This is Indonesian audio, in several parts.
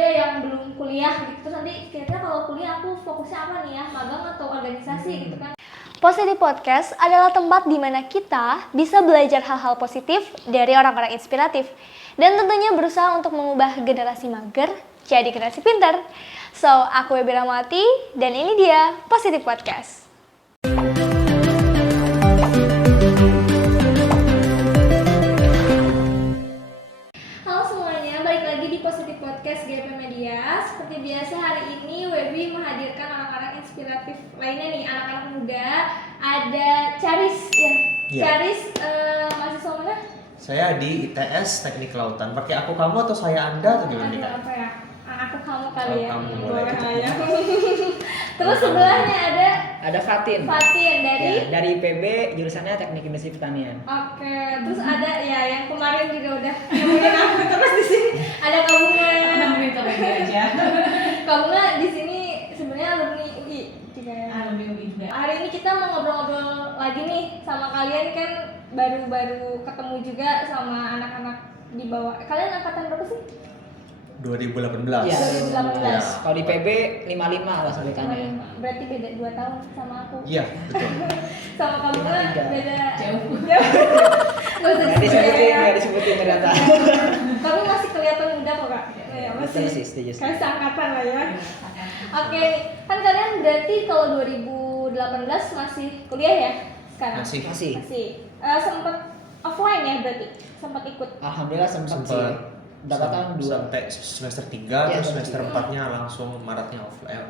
juga ya yang belum kuliah gitu. Terus nanti kira-kira kalau kuliah aku fokusnya apa nih ya, magang atau organisasi gitu kan. Positif Podcast adalah tempat di mana kita bisa belajar hal-hal positif dari orang-orang inspiratif dan tentunya berusaha untuk mengubah generasi mager jadi generasi pintar. So, aku Webi Ramawati dan ini dia Positif Podcast. Halo semuanya, balik lagi di Positif Podcast GP Media. Seperti biasa hari ini Webi menghadirkan orang-orang inspiratif lainnya nih, anak-anak muda. Ada Charis ya. Charis mahasiswa mana? Saya di ITS Teknik Kelautan. Pakai aku kamu atau saya Anda atau gimana nih, Kak? Apa ya? Aku kamu kali ya. Kamu boleh gitu. Terus sebelahnya ada Fatin. Fatin dari IPB, jurusannya Teknik Industri Pertanian. Oke, terus ada ya yang kemarin juga udah nemuin aku terus di sini. Ada Kabunga. Nemuin tapi aja. Kabunga di sini sebenarnya alumni UI juga ya. Alumni UI juga. Hari ini kita mau ngobrol-ngobrol lagi nih sama kalian, kan baru-baru ketemu juga sama anak-anak di bawah. Kalian angkatan berapa sih? 2018. Iya. 2018. Ya. Kalau di PB 55 lah sebutannya. Berarti beda 2 tahun sama aku. Iya, betul. Sama Kabunga 53. beda Jauh. Nggak usah Nggak disebutin ternyata. Kamu masih kelihatan muda kok, Kak. Ya, Betul sih, setuju. Kayak seangkatan lah ya. Oke, kan kalian berarti kalau 2018 masih kuliah ya sekarang? Masih. Masih. Sempat offline ya berarti? Sempat ikut? Alhamdulillah sempat sih. Berapa tahun? 2. Sampai semester 3, Iya, terus semester semester 4-nya langsung Maretnya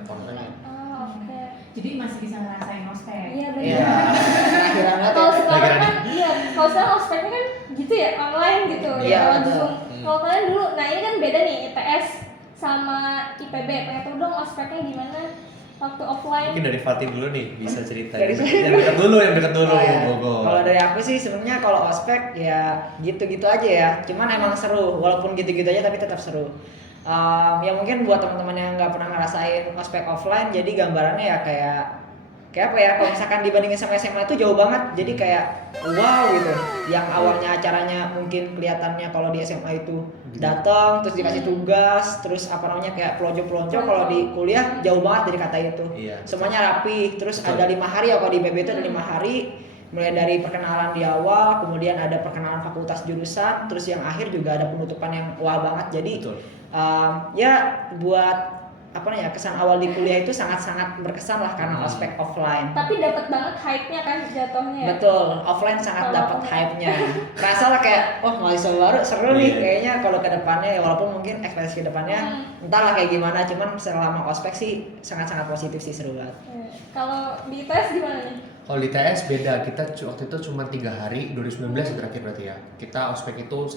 online. Oh, oke. Jadi masih bisa ngerasain ospek. Iya benar. Iya. Terakhir banget Kalau ya. sekarang kan, iya, kalau sekarang ospeknya kan gitu ya, online gitu Iya, ya, betul. langsung. Kalau kalian dulu, nah ini kan beda nih, ITS sama IPB. Pengen tahu dong ospeknya gimana waktu offline? Mungkin dari Fatin dulu nih bisa cerita. Dari saya. Yang dekat dulu, Oh, ya. Bogor. Kalau dari aku sih sebenarnya kalau ospek ya gitu-gitu aja ya. Cuman emang seru, walaupun gitu-gitu aja tapi tetap seru. Ya mungkin buat teman-teman yang nggak pernah ngerasain ospek offline, jadi gambarannya ya kayak apa ya? Kalau misalkan dibandingin sama SMA itu jauh banget. Jadi kayak wow gitu. Yang awalnya acaranya mungkin kelihatannya kalau di SMA itu datang terus dikasih tugas, terus apa namanya kayak pelonco-pelonco, kalau di kuliah jauh banget dari kata itu. Iya. Semuanya rapi, terus Betul. ada 5 hari ya, kalau di IPB itu ada 5 hari, mulai dari perkenalan di awal, kemudian ada perkenalan fakultas jurusan, terus yang akhir juga ada penutupan yang wah banget. Jadi Betul. ya buat apa ya, kesan awal di kuliah itu sangat-sangat berkesan lah karena ospek offline. Tapi dapat banget hype-nya kan jatuhnya ya. Betul, offline sangat Kalau dapat offline. hype-nya. Rasa lah kayak, oh mahasiswa baru seru nih Iya. kayaknya kalau ke depannya ya, walaupun mungkin ekspektasi ke depannya entahlah kayak gimana, cuman selama ospek sih sangat-sangat positif sih, seru banget. Kalau di ITS gimana nih? Kalau di TS beda, kita waktu itu cuma 3 hari, 2019 terakhir berarti ya. Kita ospek itu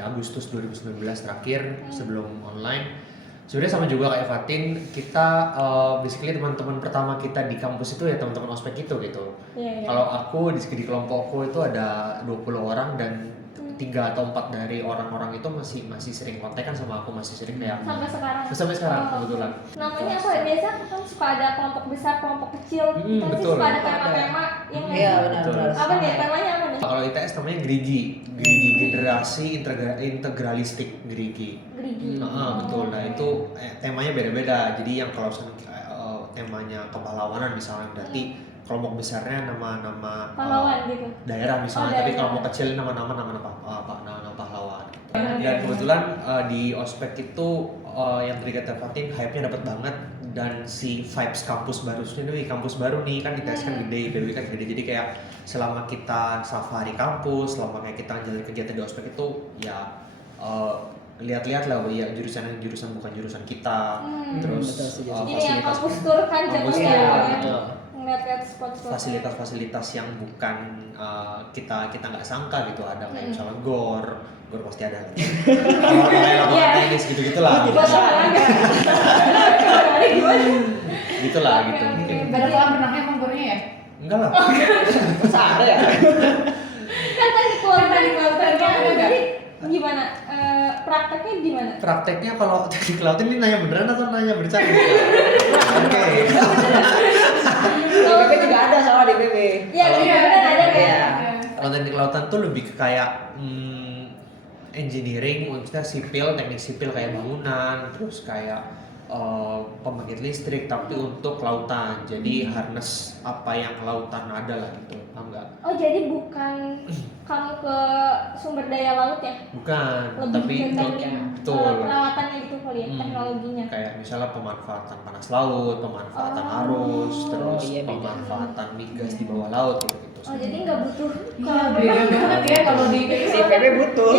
Agustus 2019 terakhir sebelum online. Sebenarnya sama juga kayak Fatin, kita basically teman-teman pertama kita di kampus itu ya teman-teman ospek itu gitu. Iya. Kalau aku di kelompokku itu ada 20 orang dan 3 atau 4 dari orang-orang itu masih sering kontekan sama aku, masih sering kayak Sampai sekarang. sampai sekarang kebetulan. Namanya apa ya? Biasa kan suka ada kelompok besar, kelompok kecil. Kita sih betul. suka ada tema-tema yang Iya benar. Betul. apa nih? Temanya apa nih? Kalau ITS namanya Gerigi generasi integralistik Gerigi. Gerigi. Betul. Nah itu temanya beda-beda. Jadi yang kalau temanya kepahlawanan misalnya, berarti kelompok besarnya nama-nama Pahlawan gitu. daerah misalnya, Oh, tapi daerah. kelompok kecil nama-nama pahlawan. Dan kebetulan di ospek itu yang tadi kata Fatin, hype-nya dapat banget, dan si vibes kampus baru nih, kampus baru nih kan ITS kan gede, IPB kan gede, jadi kayak selama kita safari kampus, selama kayak kita jalan kegiatan di ospek itu ya lihat-lihat lah ya jurusan bukan jurusan kita, terus betul, setuju. Ini yang kampus tour kan kampus jatuhnya tour, ya. betul. Ngeliat-lihat spot-spot. fasilitas yang bukan kita nggak sangka gitu, ada kayak misalnya gor pasti ada kayak lapangan tenis gitu-gitulah gitulah gitu mungkin. Ada kolam renangnya emang gornya ya? Enggak lah. Masa ada ya? Kan tadi keluar dari Kan keluarga, ada. jadi gimana? Prakteknya gimana? Prakteknya kalau teknik laut ini nanya beneran atau nanya bercanda? Oke. Di PB juga ada soalnya di PB. Iya, Kalau- kan ada kan? Iya. Kalau teknik lautan tuh lebih ke kayak engineering, maksudnya sipil, teknik sipil kayak bangunan, terus kayak pembangkit listrik, tapi untuk lautan. Jadi harness apa yang lautan ada lah gitu, paham nggak? Oh jadi bukan kamu ke sumber daya laut ya? Bukan, Lebih tapi ke itu teknik betul. perawatannya gitu kali ya, teknologinya. Kayak misalnya pemanfaatan panas laut, pemanfaatan arus, terus iya, beda. pemanfaatan migas di bawah laut gitu-gitu. Oh jadi nggak butuh Iya, beda banget ya kalau di Si PB butuh.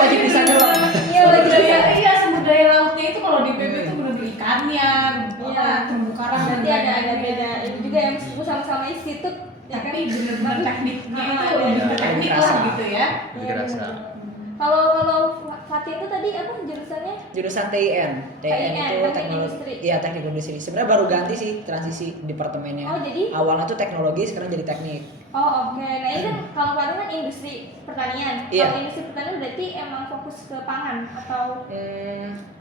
Wajib di sana loh. Iya wajib ya. Iya, sumber daya lautnya itu kalau di PB itu bener-bener ikannya, Iya. terumbu karang dan Berarti ada lain-lain. beda ini juga ya, meskipun sama-sama institut ya kan? Tapi bener-bener tekniknya itu Ah, lebih iya. ke teknik lah Kerasa. gitu ya. Lebih Iya, kerasa. bener. Kalau Fatin itu tadi apa jurusannya? Jurusan TIN. TIN itu Teknik teknologi. industri. Iya, teknik industri. Sebenarnya baru ganti sih transisi departemennya. Oh jadi Awalnya tuh teknologi, sekarang jadi teknik. oh oke. Nah ini kan kalau Fatin kan industri pertanian. Iya. Kalau industri pertanian berarti emang fokus ke pangan atau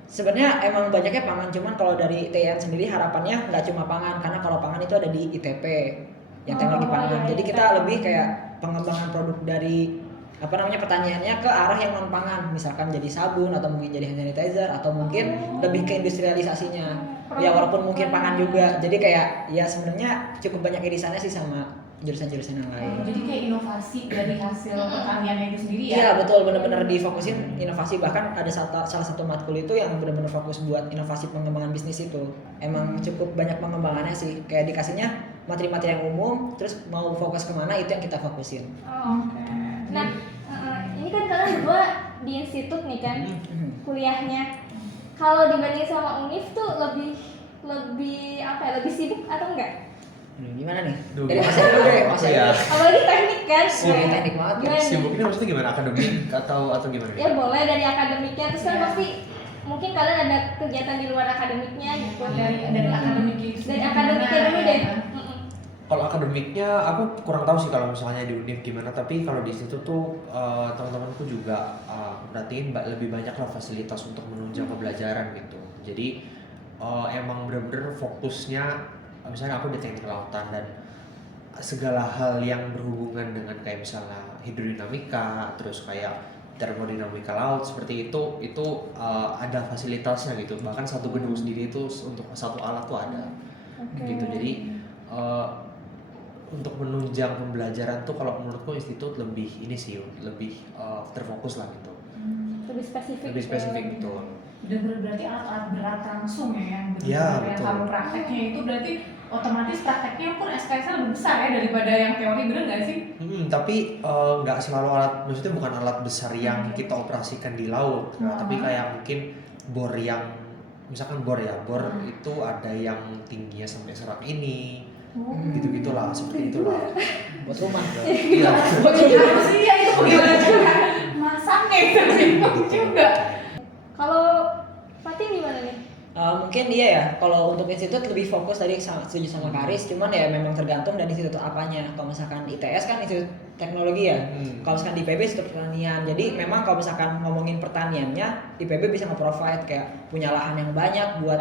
Sebenarnya emang banyaknya pangan, cuman kalau dari TIN sendiri harapannya nggak cuma pangan, karena kalau pangan itu ada di ITP yang teknologi Oh, pangan. iya, Jadi iya. kita lebih kayak pengembangan produk dari pertaniannya ke arah yang non pangan, misalkan jadi sabun atau mungkin jadi hand sanitizer atau mungkin lebih ke industrialisasinya. Ya walaupun mungkin pangan juga. Jadi kayak ya sebenarnya cukup banyak irisannya sih sama jurusan-jurusan yang lain. Jadi kayak inovasi dari hasil pertaniannya itu sendiri ya. Iya betul, benar-benar difokusin inovasi. Bahkan ada salah satu matkul itu yang benar-benar fokus buat inovasi pengembangan bisnis itu. Emang cukup banyak pengembangannya sih. Kayak dikasihnya materi-materi yang umum, terus mau fokus kemana itu yang kita fokusin. Oh, oke. Nah, ini kan kalian berdua di institut nih kan kuliahnya. Kalau dibanding sama univ tuh lebih apa ya? Lebih sibuk atau enggak? Gimana nih? Duh, Dari gimana? Mas Edi dulu deh, Mas Apa Edi. ya? Apalagi teknik kan? Wah, teknik banget ya. Gimana nih? Sibuk ini maksudnya gimana? Akademik atau gimana? Ya boleh dari akademiknya, terus kan Iya. pasti mungkin kalian ada kegiatan di luar akademiknya gitu. Dari akademik itu Dari sendiri akademiknya gimana dulu ya? deh. Kalau akademiknya aku kurang tahu sih kalau misalnya di univ gimana, tapi kalau di situ tuh teman-temanku juga perhatiin lebih banyak lah fasilitas untuk menunjang pembelajaran gitu. Jadi emang bener-bener fokusnya misalnya aku di teknik lautan dan segala hal yang berhubungan dengan kayak misalnya hidrodinamika, terus kayak termodinamika laut seperti itu ada fasilitasnya gitu. Bahkan satu gedung sendiri itu untuk satu alat tuh ada. Oke. Gitu. Jadi untuk menunjang pembelajaran tuh kalau menurutku institut lebih ini sih lebih terfokus lah gitu. Lebih spesifik. Lebih spesifik ya. betul. Bener-bener berarti alat-alat berat langsung ya yang bener-bener Iya, yang betul. kamu prakteknya itu berarti otomatis prakteknya pun SKS-nya lebih besar ya daripada yang teori, bener nggak sih? Tapi nggak selalu alat, maksudnya bukan alat besar yang kita operasikan di laut, tapi kayak mungkin bor yang misalkan bor itu ada yang tingginya sampai serak ini, gitu-gitulah seperti itulah. Buat rumah. Iya. Harus iya itu gimana juga masaknya itu bingung juga. Kalau Fatin gimana nih? Mungkin iya ya, kalau untuk institut lebih fokus tadi setuju sama Karis, cuman ya memang tergantung dari institut apanya. Kalau misalkan ITS kan institut teknologi ya, kalau misalkan di IPB institut pertanian. Jadi memang kalau misalkan ngomongin pertaniannya, IPB bisa nge-provide kayak punya lahan yang banyak buat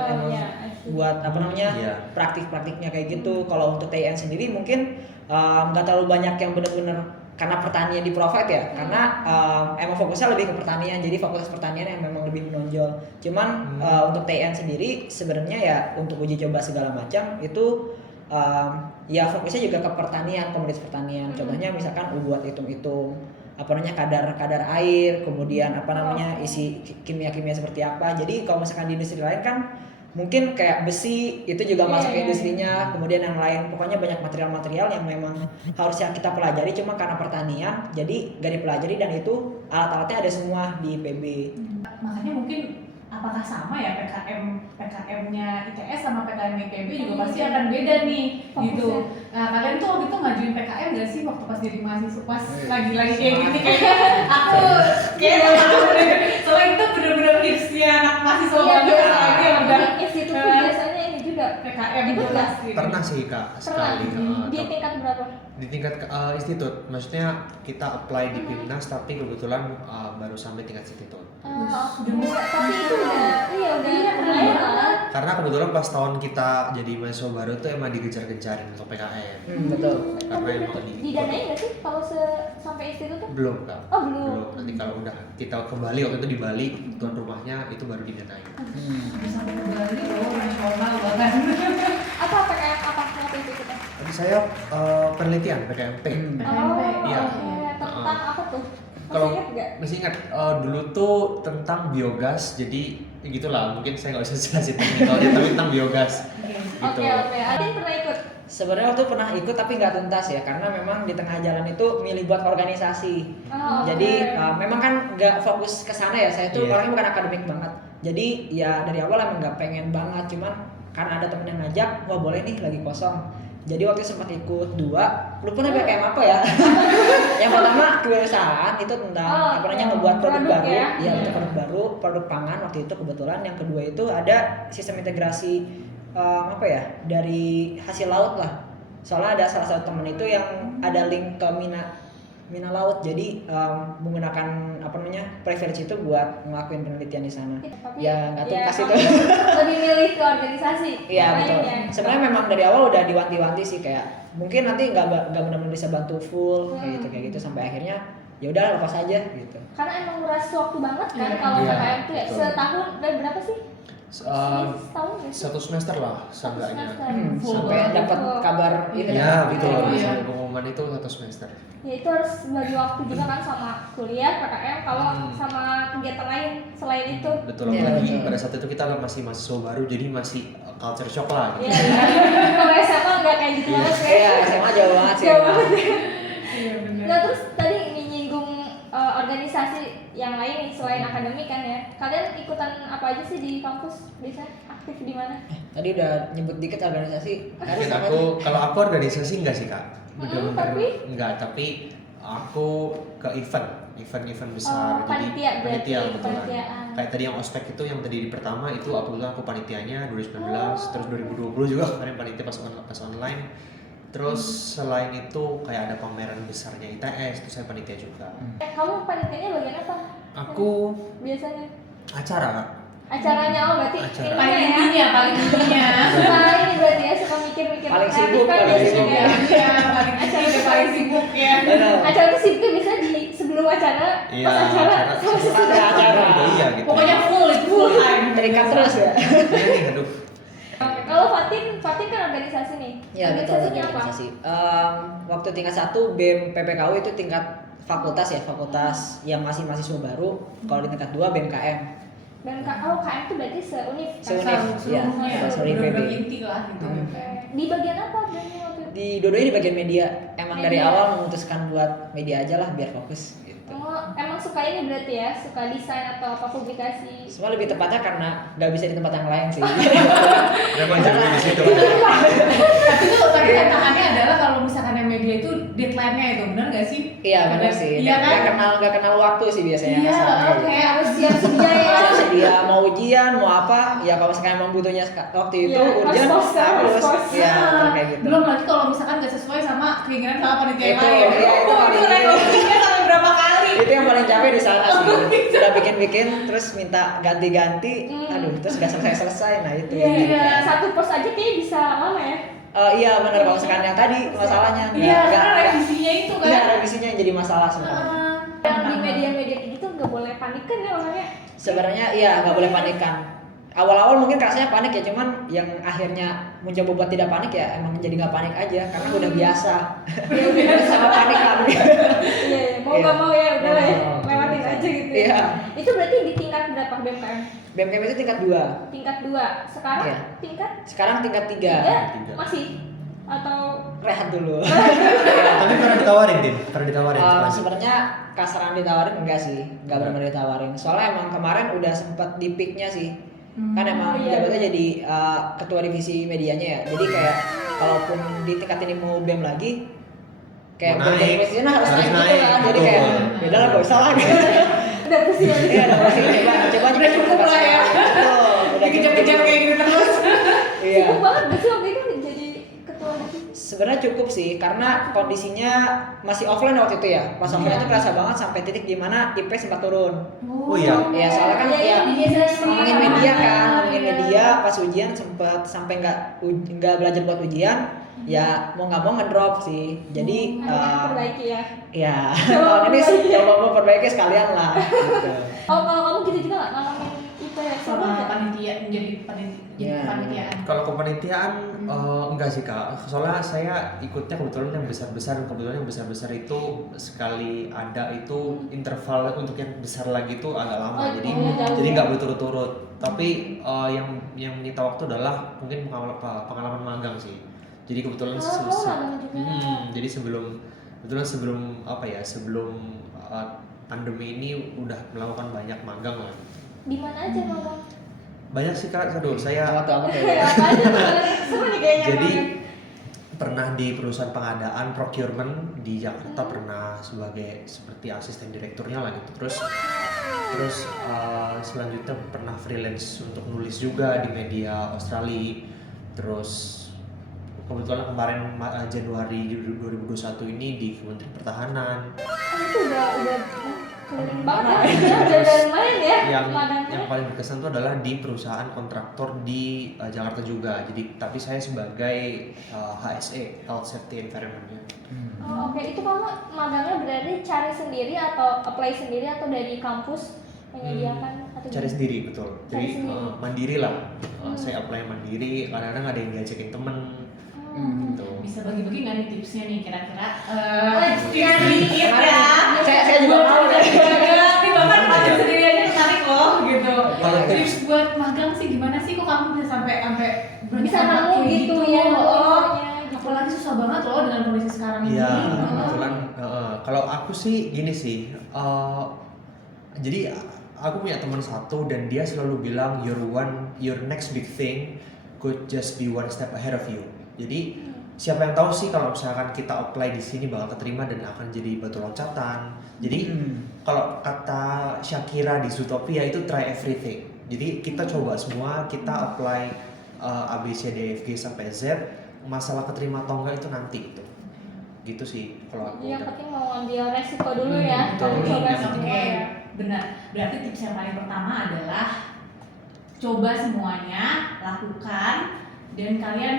buat Iya. praktik-praktiknya kayak gitu. Kalau untuk TIN sendiri mungkin nggak terlalu banyak yang bener-bener karena pertanian di provide ya, karena emang fokusnya lebih ke pertanian, jadi fokus pertanian yang memang lebih menonjol. Cuman untuk TIN sendiri sebenarnya ya untuk uji coba segala macam itu ya fokusnya juga ke pertanian, komoditas pertanian. Contohnya misalkan buat hitung-hitung kadar air, kemudian isi kimia-kimia seperti apa. Jadi kalau misalkan di industri lain kan mungkin kayak besi itu juga masuk ke industrinya, kemudian yang lain pokoknya banyak material-material yang memang harusnya kita pelajari, cuma karena pertanian jadi gak dipelajari, dan itu alat-alatnya ada semua di IPB. Makanya mungkin apakah sama ya PKM-nya ITS sama PKM IPB juga pasti akan beda nih gitu. Nah kalian tuh waktu itu ngajuin PKM gak sih waktu pas jadi mahasiswa, pas lagi-lagi kayak gini kayaknya aku soalnya itu bener-bener tipsnya anak mahasiswa banget lagi yang udah Institut tuh biasanya ini juga PKM Ikut jelas nggak? gitu. Pernah sih Kak sekali. di tingkat berapa? Di tingkat institut, maksudnya kita apply di PIMNAS tapi kebetulan baru sampai tingkat institut. Tapi itu udah lumayan lah. karena kebetulan pas tahun kita jadi mahasiswa baru tuh emang dikejar-kejarin untuk PKM. Betul. Karena Tapi emang didanain nggak sih kalau sampai institut tuh? belum Kak. Oh, belum. Nanti kalau udah kita ke Bali, waktu itu di Bali, tuan rumahnya itu baru didanain. Bisa sampai ke Bali, nasional bahkan. Apa PKM apa waktu itu kita? Tadi saya penelitian PKMP. Oh, Iya. oke. Tentang apa tuh? Kalau Masih ingat nggak? masih ingat dulu tuh tentang biogas, jadi gitulah, mungkin saya nggak usah jelasin teknikalnya tapi tentang biogas gitu. Oke. Adin pernah ikut? Sebenarnya waktu pernah ikut tapi nggak tuntas ya, karena memang di tengah jalan itu milih buat organisasi. Oh, oke. Jadi memang kan nggak fokus ke sana ya, saya tuh Iya. orangnya bukan akademik banget. Jadi ya dari awal emang nggak pengen banget, cuman karena ada temen yang ngajak, wah boleh nih lagi kosong. Jadi waktu itu sempat ikut 2, lupa namanya kayak apa ya. Yang pertama kewirausahaan itu tentang apa namanya ngebuat produk baru, ya? untuk produk baru, produk pangan waktu itu kebetulan. Yang kedua itu ada sistem integrasi apa ya dari hasil laut lah. Soalnya ada salah satu temen itu yang ada link ke Mina laut, jadi menggunakan apa namanya privilege itu buat ngelakuin penelitian di sana. Tapi, Ya nggak tuntas itu. Lebih milih ke organisasi. Iya betul. lainnya. Sebenarnya memang dari awal udah diwanti-wanti sih, kayak mungkin nanti nggak benar-benar bisa bantu full kayak gitu sampai akhirnya ya udah lepas aja gitu. Karena emang nguras waktu banget kan Iya. kalau Iya, PKM tuh ya betul. setahun dari berapa sih? Setahun nggak sih? 1 semester lah Satu seenggaknya. semester. Full Sampai banget. dapat kabar itu. Ya betul, Iya. sampai pengumuman itu 1 semester. Ya itu harus bagi waktu juga kan sama kuliah, PKM, kalau Hmm. sama kegiatan lain selain itu. Betul, Iya, apalagi betul. pada saat itu kita masih mahasiswa baru, jadi masih culture shock lah gitu. Iya. Kalau SMA nggak kayak gitu Iya. banget ya. Iya, SMA jauh banget sih. Jauh emang. banget ya. Iya benar. Nah terus tadi menyinggung organisasi yang lain nih selain akademik kan ya. Kalian ikutan apa aja sih di kampus? Biasanya aktif di mana? Tadi udah nyebut dikit organisasi. Mungkin kalau aku organisasi enggak sih Kak, bener-bener tapi? enggak, tapi aku ke event besar, Panitia berarti, panitia kebetulan. kepanitiaan. Kayak tadi yang ospek itu yang tadi di pertama itu kebetulan aku panitianya 2019, terus 2020 juga kemarin panitia pas online. Terus selain itu kayak ada pameran besarnya ITS, itu saya panitia juga. Kamu panitianya bagian apa? Aku Biasanya acara Kak. acaranya berarti Acara. Paling ininya ya. intinya, paling intinya. Suka ini berarti ya, suka mikir-mikir Paling kreatif sibuk, kan paling biasanya sibuk. ya. Iya, paling intinya paling sibuk ya. Benar. Acara itu sibuk biasanya di sebelum acara, Iya, pas acara, acara. sama Ada acara. Iya gitu. Pokoknya full time. Terikat terus ya. Iya nih, aduh. Kalau Fatin kan organisasi nih. Ya betul, Organisasinya apa? organisasi. Waktu tingkat 1 BEM PPKU itu tingkat fakultas ya, fakultas yang masih mahasiswa baru. Kalau di tingkat 2 BMKM. Dan KM itu berarti seuniv kan? Seuniv. Iya, sorry, bener-bener PB. inti lah gitu. Oke. Di bagian apa BEM-nya waktu itu? Di dua-duanya di bagian media. Emang dari Media. awal memutuskan buat media aja lah biar fokus gitu. Oh, emang suka ini berarti ya, suka desain atau apa publikasi? Semua lebih tepatnya karena nggak bisa di tempat yang lain sih. Memang jadi di situ. Tapi tuh tapi tantangannya adalah kalau misalkan yang media itu deadline-nya itu benar nggak sih? Iya benar sih. Iya kan? Nggak kenal waktu sih biasanya. Iya, masalahnya gitu. oke. Harus siap sedia ya. Harus dia mau ujian mau apa ya kalau misalkan emang butuhnya waktu itu Iya, urgent harus post, harus post. ya kayak gitu. Belum lagi kalau misalkan nggak sesuai sama keinginan sama panitia yang Itu, lain. iya, itu paling- revisinya sampai berapa kali? Itu yang paling capek di sana sih. Udah bikin terus minta ganti-ganti, aduh terus nggak selesai nah itu. Iya, satu post aja kayaknya bisa lama ya. Iya benar kalau misalkan yang tadi masalahnya Iya, karena revisinya itu kan. Iya revisinya yang jadi masalah sebenarnya. Yang di media-media kayak gitu nggak boleh panik kan ya orangnya. Sebenarnya iya nggak boleh panikan. Awal-awal mungkin rasanya panik ya, cuman yang akhirnya mencoba buat tidak panik ya emang jadi nggak panik aja karena udah biasa. Ya udah Sama panik kan. Iya, mau nggak Iya. mau ya udah lah ya, Mau. lewatin aja gitu. Iya. Ya. Itu berarti di tingkat berapa BMKM? BMKM itu tingkat 2. Tingkat 2. Sekarang Iya. tingkat Sekarang tingkat 3. 3 masih atau Rehat dulu. Tapi pernah ditawarin, Din? Pernah ditawarin? lanjut? Sebenarnya kasaran ditawarin enggak sih, enggak benar-benar ditawarin. Soalnya emang kemarin udah sempat di peak-nya sih. Kan emang Oh, iya. jabatnya jadi ketua divisi medianya ya. Jadi kayak kalaupun di tingkat ini mau BEM lagi kayak Mau naik. divisinya harus Harus naik gitu naik, kan. Jadi betul. kayak beda lah gak usah lah gitu. udah pusing aja. Iya, udah pasti coba Udah cukup lah ya. Betul, udah Dikejar-kejar kayak gitu terus. Iya. Sibuk banget gak sih waktu itu jadi ketua divisi? Sebenarnya cukup sih karena kondisinya masih offline waktu itu ya. Pas offline itu kerasa banget sampai titik dimana IP sempat turun. Oh iya. Ya soalnya kan ya biasanya ngomongin media kan, ngomongin media pas ujian sempat sampai nggak belajar buat ujian, ya mau nggak mau ngedrop sih. Jadi perbaiki ya. ya tahun ini sih coba mau perbaiki sekalian lah. Gitu. Oh kalau kamu gitu juga nggak ngalamin IPS sama panitia menjadi Ya. panitiaan. Kalau kepanitiaan enggak sih Kak. Soalnya saya ikutnya kebetulan yang besar-besar, dan kebetulan yang besar-besar itu sekali ada itu interval untuk yang besar lagi itu agak lama. Jadi nggak berturut-turut. Tapi yang menyita waktu adalah mungkin pengalaman magang sih. Jadi kebetulan jadi sebelum pandemi ini udah melakukan banyak magang lah. Di mana aja magang? Banyak sih Kak, saya Waktu apa ya? Apa aja tuh? Seru nih kayaknya. jadi magang. pernah di perusahaan pengadaan procurement di Jakarta, pernah seperti asisten direkturnya lah gitu. Terus selanjutnya pernah freelance untuk nulis juga di media Australia. Terus kebetulan kemarin Januari 2021 ini di Kementerian Pertahanan. Itu udah keliling banget ya, udah lumayan ya. Yang paling berkesan itu adalah di perusahaan kontraktor di Jakarta juga. Jadi tapi saya sebagai HSE, Health Safety Environment-nya. Oh, oke. Itu kamu magangnya berarti cari sendiri atau apply sendiri atau dari kampus menyediakan atau Cari sendiri, betul. Cari Jadi sendiri. mandiri lah. Saya apply mandiri, kadang-kadang ada yang diajakin temen gitu. Bisa bagi-bagi nggak nih tipsnya nih kira-kira? Tips Sedikit ya. Saya juga mau deh. Ini bahkan magang sendiri aja menarik loh gitu. Kalau Tips buat magang sih gimana sih kok kamu bisa sampai bisa nemu gitu ya. Apalagi susah banget loh dengan kondisi sekarang ini. Iya, kebetulan kalau aku sih gini sih. Jadi aku punya teman satu dan dia selalu bilang your next big thing could just be one step ahead of you. Jadi siapa yang tahu sih kalau misalkan kita apply di sini bakal keterima dan akan jadi batu loncatan. Jadi kalau kata Shakira di Zootopia itu try everything. Jadi kita coba semua, kita apply A B C D F G sampai Z. Masalah keterima atau enggak itu nanti gitu sih kalau aku. Yang penting mau ambil resiko dulu ya. betul. Coba Oke, semua ya. benar. Berarti tips yang paling pertama adalah coba semuanya, lakukan, dan kalian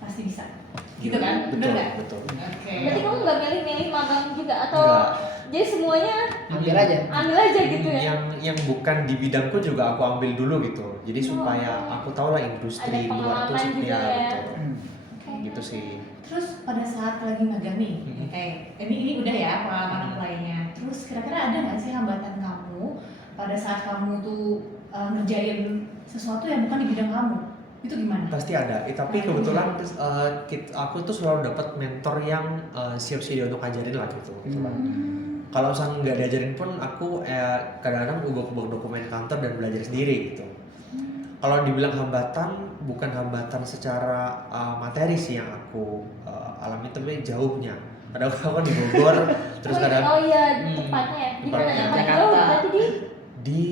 pasti bisa. Gitu kan? Benar Betul, nggak? betul. Oke. Berarti kamu nggak milih-milih magang juga atau Enggak. jadi semuanya Ambil aja. ambil aja gitu ya? Yang bukan di bidangku juga aku ambil dulu gitu. Jadi supaya aku tahu lah industri Ada luar tuh pengalaman juga seperti ya. betul. Gitu sih. Terus pada saat lagi magang nih, ini udah ya pengalaman lainnya. Terus kira-kira ada nggak sih hambatan kamu pada saat kamu tuh ngerjain sesuatu yang bukan di bidang kamu? Itu gimana? Pasti ada. Tapi kebetulan aku tuh selalu dapat mentor yang siap sedia untuk ngajarin lah gitu. Kalau misalnya nggak diajarin pun aku kadang-kadang ubah dokumen kantor dan belajar sendiri gitu. Kalau dibilang hambatan, bukan hambatan secara materi sih yang aku alami, tapi jauhnya. Kadang aku di Bogor, terus kadang Oh iya, tepatnya ya. Di mana ya? Jakarta. Oh, berarti di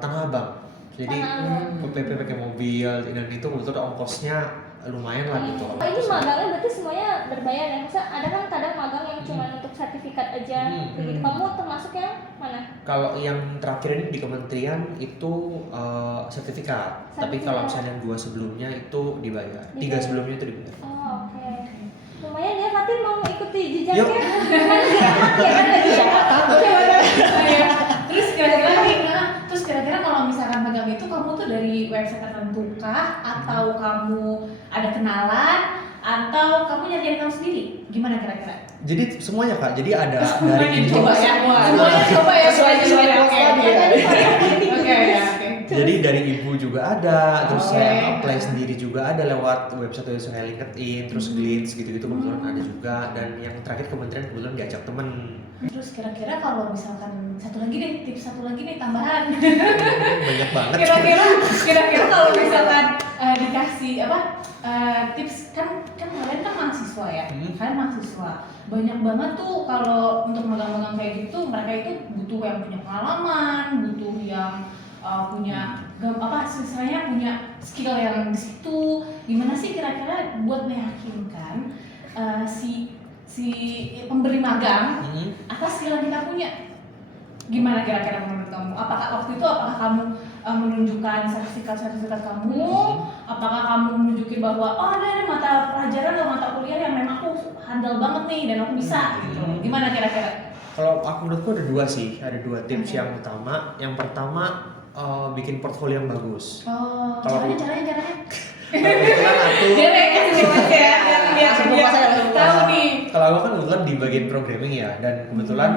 Tanah Abang. Jadi Tanah Abang. PP pakai mobil dan itu kebetulan ongkosnya lumayan lah gitu. Oh, ini magangnya berarti semuanya berbayar ya? Maksudnya ada kan kadang magang yang cuma untuk sertifikat aja kayak gitu. Kamu termasuk yang mana? Kalau yang terakhir ini di kementerian itu sertifikat. Tapi kalau misalnya yang 2 sebelumnya itu dibayar. 3 sebelumnya itu dibayar. Oh, oke. Lumayan ya, Fatin mau ikuti Yuk. jejaknya. Terus kira-kira kalau misalkan magang itu kamu tuh dari website tertentu kah? Atau kamu ada kenalan? Atau kamu nyari kamu sendiri? Gimana kira-kira? Jadi semuanya Kak. Jadi ada Semuanya dari coba ya. Semuanya coba ya. Sesuai Oke. Oke. Jadi dari ibu juga ada, terus Oke. saya apply sendiri juga ada lewat website saya LinkedIn, terus Glitz gitu-gitu kebetulan ada juga, dan yang terakhir kementerian kebetulan diajak temen. Terus kira-kira kalau misalkan tips satu lagi nih tambahan. Banyak banget. Kira-kira kalau misalkan dikasih tips kan kalian kan mahasiswa ya. Kalian mahasiswa. Banyak banget tuh kalau untuk magang-magang kayak gitu mereka itu butuh yang punya pengalaman, butuh yang punya istilahnya punya skill yang di situ. Gimana sih kira-kira buat meyakinkan si pemberi magang atas skill yang kita punya? Gimana kira-kira menurut kamu? Apakah waktu itu kamu menunjukkan sertifikat kamu, apakah kamu menunjukin bahwa oh ada mata pelajaran atau mata kuliah yang memang aku handal banget nih dan aku bisa gitu. Gimana kira-kira? Kalau menurutku ada dua tips. Yang pertama bikin portfolio yang bagus. Oh, Kalau caranya kebetulan aku dia kayak mas ya, biar tahu nih. Kalau aku kan kebetulan di bagian programming ya, dan kebetulan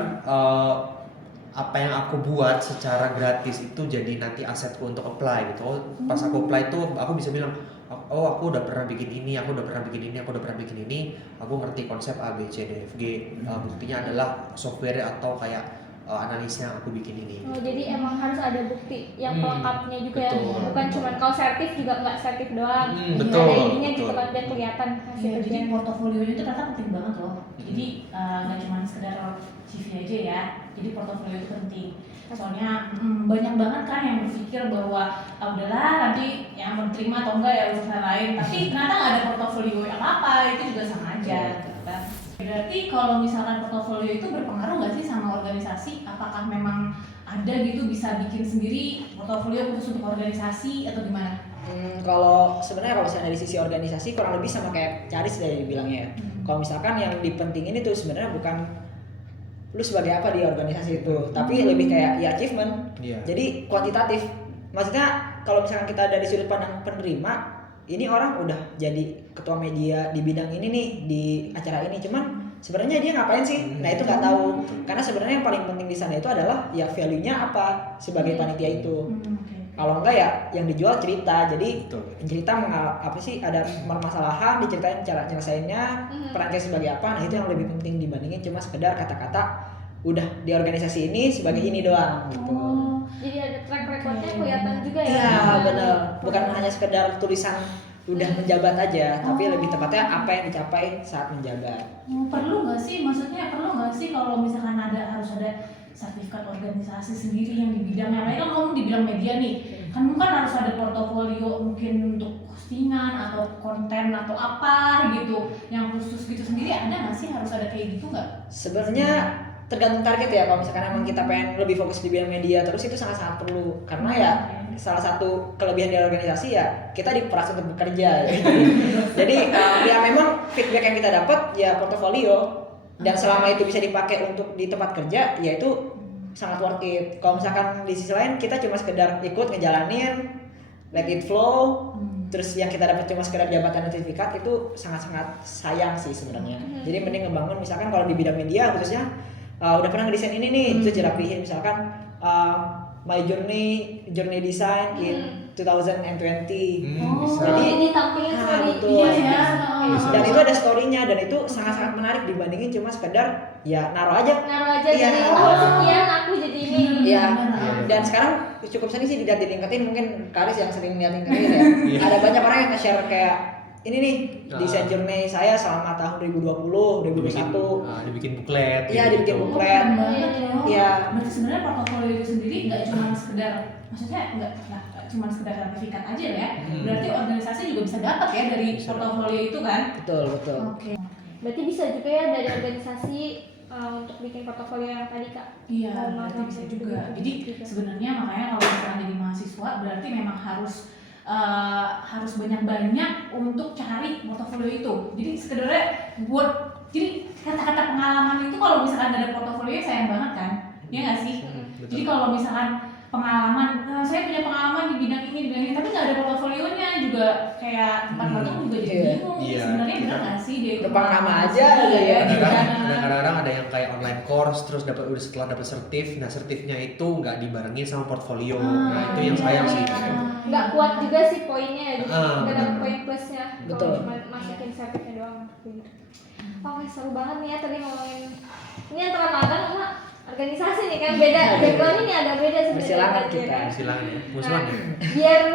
apa yang aku buat secara gratis itu jadi nanti asetku untuk apply gitu. Pas aku apply itu aku bisa bilang, oh aku udah pernah bikin ini, aku udah pernah bikin ini, aku ngerti konsep A, B, C, D, F, G. Buktinya adalah software atau kayak analisnya aku bikin ini. Oh, jadi emang harus ada bukti yang pelengkapnya juga ya, betul. bukan cuma kalau sertif juga nggak sertif doang. Betul. Ada ininya gitu Betul. kan biar kelihatan hasil Ya, jadi kerjanya. portofolionya itu ternyata penting banget loh. Jadi nggak cuma sekedar CV aja ya. Jadi portofolio itu penting. Soalnya banyak banget kan yang berpikir bahwa udahlah nanti yang menerima atau enggak ya urusan lain. Tapi ternyata nggak ada portofolio apa-apa, itu juga sama aja. Gitu kan. Berarti kalau misalkan portofolio itu berpengaruh nggak sih sama organisasi? Apakah memang ada gitu bisa bikin sendiri portofolio khusus untuk organisasi atau gimana? Kalau sebenarnya kalau misalnya dari sisi organisasi kurang lebih sama kayak Charis dari bilangnya ya. Kalau misalkan yang dipentingin itu sebenarnya bukan lu sebagai apa di organisasi itu, tapi lebih kayak ya achievement. Iya. Jadi kuantitatif. Maksudnya kalau misalkan kita dari sudut pandang penerima, ini orang udah jadi ketua media di bidang ini nih di acara ini, cuman sebenarnya dia ngapain sih? Nah itu nggak tahu. Karena sebenarnya yang paling penting di sana itu adalah ya value-nya apa sebagai panitia itu. Kalau enggak ya yang dijual cerita. Jadi cerita apa sih, ada permasalahan diceritain cara nyelesainnya, perannya sebagai apa. Nah itu yang lebih penting dibandingin cuma sekedar kata-kata udah di organisasi ini sebagai ini doang gitu. Jadi ada track recordnya kelihatan juga ya. Iya benar. Bukan hanya sekedar tulisan udah menjabat aja, tapi lebih tepatnya apa yang dicapai saat menjabat. Perlu nggak sih? Maksudnya perlu nggak sih kalau misalkan harus ada sertifikat organisasi sendiri yang di bidangnya lain? Kan kamu di bidang media nih, kan harus ada portofolio mungkin untuk postingan atau konten atau apa gitu yang khusus gitu sendiri, ada nggak sih? Harus ada kayak gitu nggak? Sebenarnya tergantung target ya. Kalau misalkan emang kita pengen lebih fokus di bidang media terus itu sangat-sangat perlu, karena ya salah satu kelebihan dari organisasi ya kita diperas untuk bekerja gitu. Jadi ya memang feedback yang kita dapat ya portofolio, dan selama itu bisa dipakai untuk di tempat kerja ya itu sangat worth it. Kalau misalkan di sisi lain kita cuma sekedar ikut ngejalanin, let it flow, terus yang kita dapat cuma sekedar jabatan dan sertifikat, itu sangat-sangat sayang sih sebenarnya. Jadi mending ngebangun misalkan kalau di bidang media khususnya udah pernah ngedesain ini nih, terus dirapihin misalkan my journey design in 2020. Jadi ditampilin Ah, sekali. betul. Iya. Dan itu ada story-nya, dan itu sangat-sangat menarik dibandingin cuma sekedar ya naruh aja. Naruh aja Iya. jadi sekian aku jadi ini. Iya. Dan sekarang cukup sering sih dilihat di LinkedIn, mungkin Karis yang sering lihat LinkedIn ya. Ada banyak orang yang nge-share kayak ini nih desain journey saya selama tahun 2020, 2021. Dibikin buklet. Iya, gitu. dibikin buklet. Iya. Berarti sebenarnya portofolio itu sendiri nggak cuma sekedar, maksudnya nggak cuma sekedar sertifikat aja ya. Berarti organisasi juga bisa dapat ya dari portofolio itu kan? Betul. Oke. Berarti bisa juga ya dari organisasi untuk bikin portofolio yang tadi Kak. Iya, Kalau berarti magang bisa gitu juga. Jadi sebenarnya makanya kalau misalnya jadi mahasiswa berarti memang harus banyak-banyak untuk cari portofolio itu. Jadi sekedar jadi kata-kata pengalaman itu kalau misalkan ada portofolio sayang banget kan? Ya nggak sih? Jadi kalau misalkan pengalaman, saya punya pengalaman di bidang ini, tapi nggak ada portofolionya juga kayak tempat magang juga jadi bingung. Iya. Sebenarnya benar nggak sih dia itu Numpang nama pengalaman aja sih, gitu ya. gitu kan? Kadang-kadang ada yang kayak online course, terus setelah dapat sertif, nah sertifnya itu nggak dibarengin sama portfolio. Nah itu yang sayang sih. Nggak kuat juga sih poinnya ya, jadi nggak benar. dapet poin plusnya. Betul. Kalau cuma masukin sertifnya doang. Gitu. Oke, seru banget nih ya tadi ngomongin ini antara magang sama organisasi nih kan beda background ini agak beda sebenarnya. Bersilangan kan, kita. ya kan? Silang ya, musuhan ya.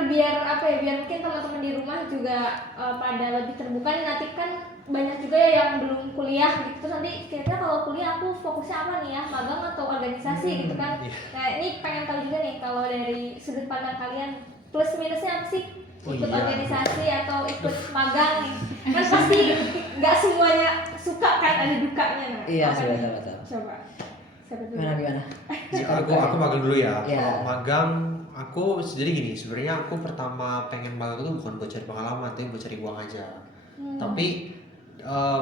biar apa ya, biar mungkin teman-teman di rumah juga pada lebih terbuka nih. Nanti kan banyak juga ya yang belum kuliah gitu, terus nanti kira-kira kalau kuliah aku fokusnya apa nih ya, magang atau organisasi gitu kan. Nah ini pengen tahu juga nih kalau dari sudut pandang kalian plus minusnya apa sih ikut organisasi atau ikut magang nih, kan pasti nggak semuanya suka kan, ada dukanya. Nah, Iya, apa nih? betul. Coba siapa dulu? Gimana? Aku magang dulu ya. Iya. Kalau magang Aku jadi gini, sebenarnya aku pertama pengen magang itu bukan buat cari pengalaman, tapi buat cari uang aja. Tapi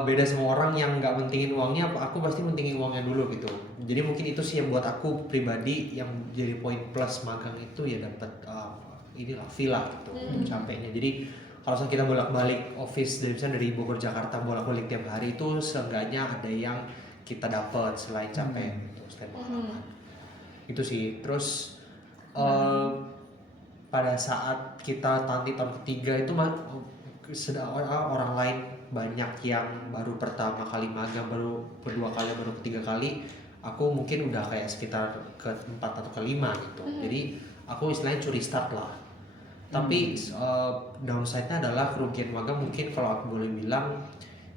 beda sama orang yang nggak mentingin uangnya, aku pasti mentingin uangnya dulu gitu. Jadi mungkin itu sih yang buat aku pribadi yang jadi poin plus magang itu ya dapat inilah fee lah gitu untuk capeknya. Jadi kalau misalnya kita bolak-balik office dari misalnya dari Bogor Jakarta bolak-balik tiap hari itu seenggaknya ada yang kita dapat selain capek gitu, selain pengalaman. Itu sih. Terus pada saat kita nanti tahun ketiga itu orang lain banyak yang baru pertama kali magang, baru kedua kali, baru ketiga kali, aku mungkin udah kayak sekitar keempat atau kelima gitu. Jadi aku istilahnya curi start lah. Tapi downside-nya adalah kerugian magang mungkin kalau aku boleh bilang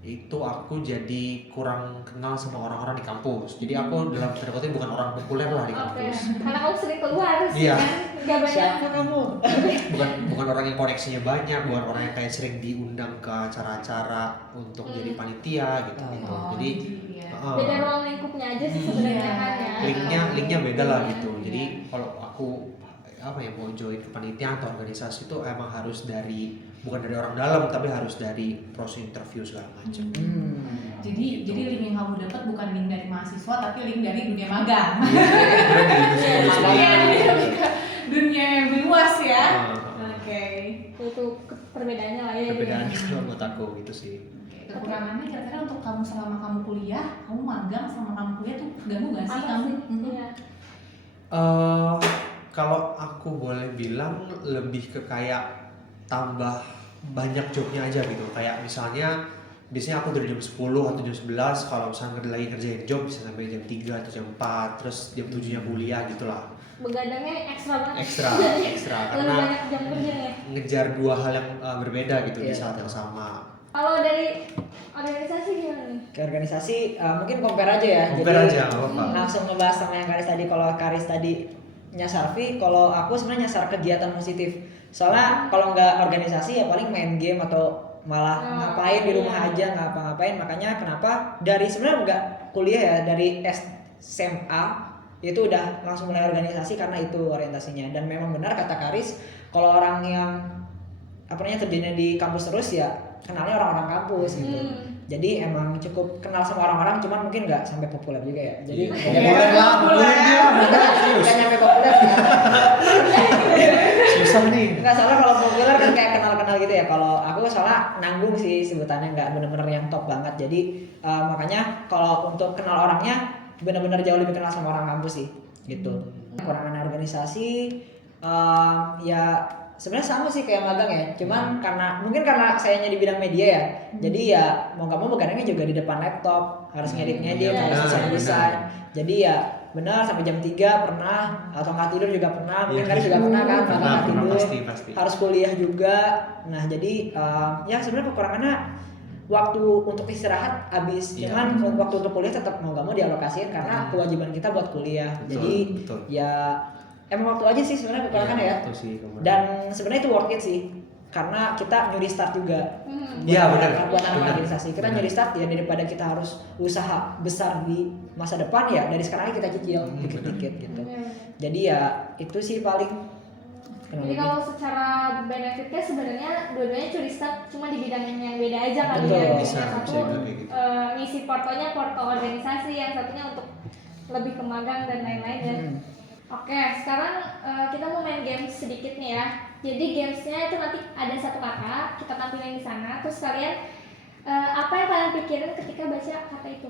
itu aku jadi kurang kenal sama orang-orang di kampus. Jadi aku dalam tanda kutip bukan orang populer lah di kampus. Karena kamu sering keluar sih Iya. kan, gak banyak. Siapa kamu? bukan orang yang koneksinya banyak, bukan orang yang kayak sering diundang ke acara-acara untuk jadi panitia gitu. Jadi Beda ruang lingkupnya aja sih sebenarnya kan ya. linknya beda lah gitu. Jadi kalau aku mau join kepanitiaan atau organisasi itu emang harus bukan dari orang dalam tapi harus dari proses interview segala macam. Jadi link yang kamu dapat bukan link dari mahasiswa tapi link dari dunia magang. Dunia yang lebih luas ya. Oke. Itu perbedaannya lah ya. Perbedaannya kalau buat aku gitu sih. Kekurangannya kira-kira untuk kamu selama kamu kuliah, kamu magang selama kamu kuliah tuh ganggu gak sih kamu? Iya. Kalau aku boleh bilang lebih ke kayak tambah banyak jobnya aja gitu. Kayak misalnya biasanya aku dari jam 10 atau jam 11 kalau misalnya lagi kerjain job bisa sampai jam 3 atau jam 4 terus jam 7-nya kuliah gitulah. Begadangnya ekstra banget. Ekstra Lebih karena banyak jam kerjanya. ngejar dua hal yang berbeda gitu di Iya. saat yang sama. Kalau dari organisasi gimana nih? Ke organisasi mungkin compare aja ya. Compare Jadi aja, nggak apa-apa. langsung ngebahas sama yang Karis tadi. Kalau Karis tadi nyasar fee, kalau aku sebenarnya nyasar kegiatan positif. Soalnya kalau nggak organisasi ya paling main game atau malah ngapain di rumah aja nggak ngapa-ngapain. Makanya kenapa dari sebenarnya nggak kuliah ya, dari SMA itu udah langsung mulai organisasi karena itu orientasinya. Dan memang benar kata Karis, kalau orang yang terjadinya di kampus terus ya kenalnya orang-orang kampus gitu. Jadi emang cukup kenal sama orang-orang, cuman mungkin nggak sampai populer juga ya. Jadi nggak sampai populer. Susah nih. Nggak salah kalau populer kan kayak kenal-kenal gitu ya. Kalau aku soalnya nanggung sih sebutannya, nggak bener-bener yang top banget. Jadi makanya kalau untuk kenal orangnya bener-bener jauh lebih kenal sama orang kampus sih gitu. Kekurangan organisasi ya sebenarnya sama sih kayak magang ya, cuman karena sayanya di bidang media ya, jadi ya mau nggak mau begadangnya juga di depan laptop, harus ngedit-ngedit, harus desain. Jadi ya benar sampai jam 3 pernah, atau nggak tidur juga pernah, mungkin Karis juga pernah kan, nggak tidur, pasti. harus kuliah juga. Nah jadi ya sebenarnya kekurangannya waktu untuk istirahat habis, cuman waktu untuk kuliah tetap mau nggak mau dialokasiin karena kewajiban kita buat kuliah. Jadi ya emang waktu aja sih sebenarnya kekurangan ya. Dan sebenarnya itu worth it sih. Karena kita nyuri start juga. Iya benar. Buat anak organisasi. Kita nyuri start ya daripada kita harus usaha besar di masa depan ya dari sekarang aja kita cicil dikit-dikit gitu. Jadi ya itu sih paling. Jadi kalau secara benefitnya sebenarnya dua-duanya curi start cuma di bidang yang beda aja kali Betul. ya. Bisa Yang satu gitu. ngisi portonya porto organisasi, yang satunya untuk lebih ke magang dan lain-lain ya. Oke, sekarang kita mau main games sedikit nih ya. Jadi gamesnya itu nanti ada satu kata, kita tampilin di sana. Terus kalian apa yang kalian pikirin ketika baca kata itu?